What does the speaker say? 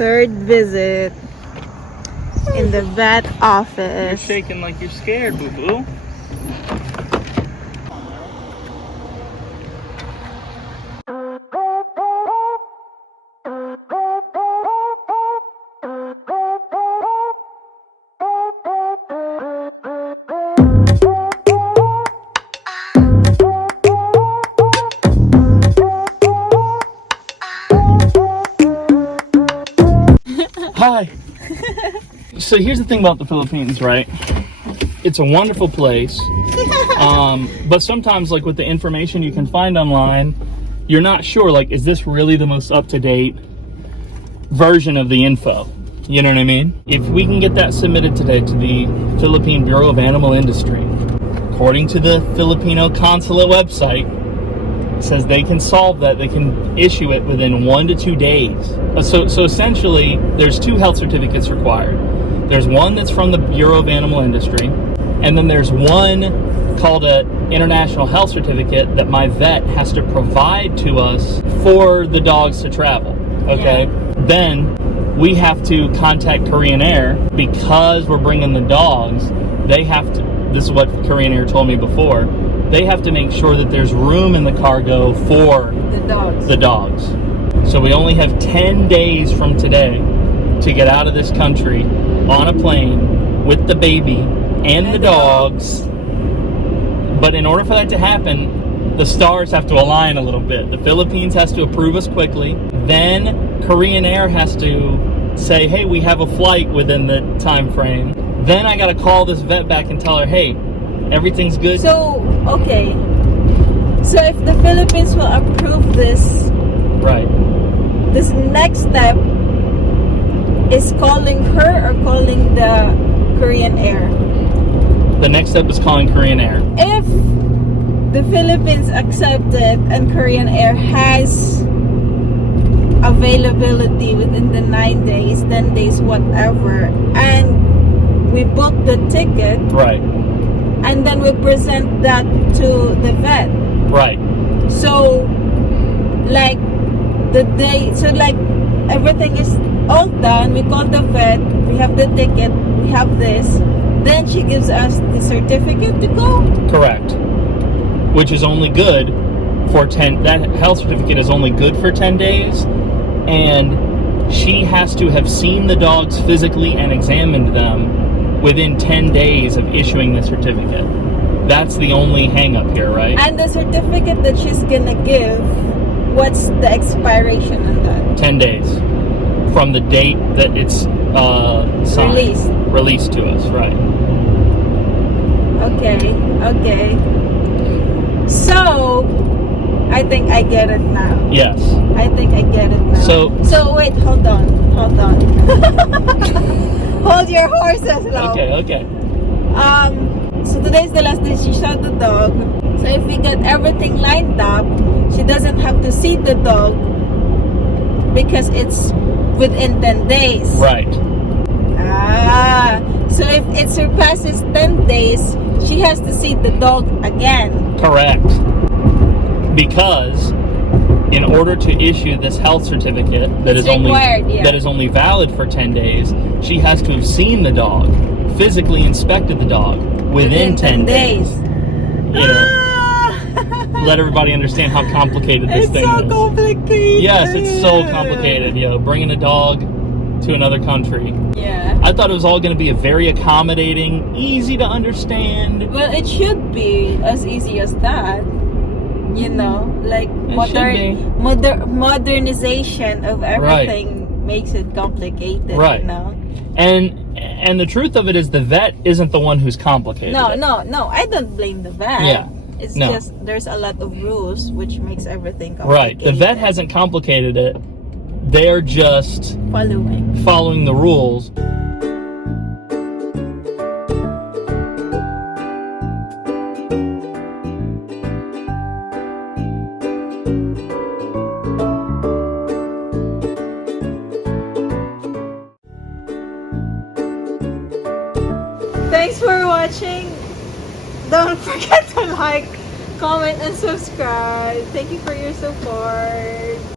third visit in the vet office. You're shaking like you're scared, boo-boo. Hi. So here's the thing about the Philippines, right? It's a wonderful place, but sometimes, like with the information you can find online, you're not sure, like, is this really the most up-to-date version of the info? You know what I mean? If we can get that submitted today to the Philippine Bureau of Animal Industry, according to the Filipino consulate website, it says they can solve that, they can issue it within 1 to 2 days. So essentially, there's 2 health certificates required. There's one that's from the Bureau of Animal Industry, and then there's one called an International Health Certificate that my vet has to provide to us for the dogs to travel, okay? Yeah. Then we have to contact Korean Air because we're bringing the dogs. They have to, this is what Korean Air told me before, they have to make sure that there's room in the cargo for the dogs. So we only have 10 days from today to get out of this country on a plane with the baby and the dogs. But in order for that to happen, the stars have to align a little bit. The Philippines has to approve us quickly. Then Korean Air has to say, hey, we have a flight within the time frame. Then I got to call this vet back and tell her, hey, everything's good. So, okay. So if the Philippines will approve this, right, this next step is calling her or calling the Korean Air? The next step is calling Korean Air. If the Philippines accept it and Korean Air has availability within the 9 days, 10 days, whatever, and we book the ticket, right, and then we present that to the vet. Right. So, like, the day, so like, everything is all done. We call the vet, we have the ticket, we have this. Then she gives us the certificate to go? Correct. Which is only good for 10, that health certificate is only good for 10 days. And she has to have seen the dogs physically and examined them within 10 days of issuing the certificate. That's the only hang up here, right? And the certificate that she's gonna give, what's the expiration on that? 10 days from the date that it's signed. Released to us, right. Okay. So, I think I get it now. Yes. I think I get it now. So wait, hold on. Hold your horses, love. Okay. So today's the last day she saw the dog. So if we get everything lined up, she doesn't have to see the dog because it's within 10 days. Right. So if it surpasses 10 days, she has to see the dog again. Correct. Because in order to issue this health certificate that is only valid for 10 days, she has to have seen the dog, physically inspected the dog within 10 days. You know, let everybody understand how complicated this thing is. It's so complicated. Yes, it's so complicated. Bringing a dog to another country. Yeah. I thought it was all going to be a very accommodating, easy to understand. Well, it should be as easy as that. Like modernization of everything makes it complicated. Right. And the truth of it is the vet isn't the one who's complicated. No. I don't blame the vet. Yeah. It's just there's a lot of rules which makes everything complicated. Right. The vet hasn't complicated it. They're just following the rules. Thanks for watching. Don't forget to like, comment, and subscribe. Thank you for your support.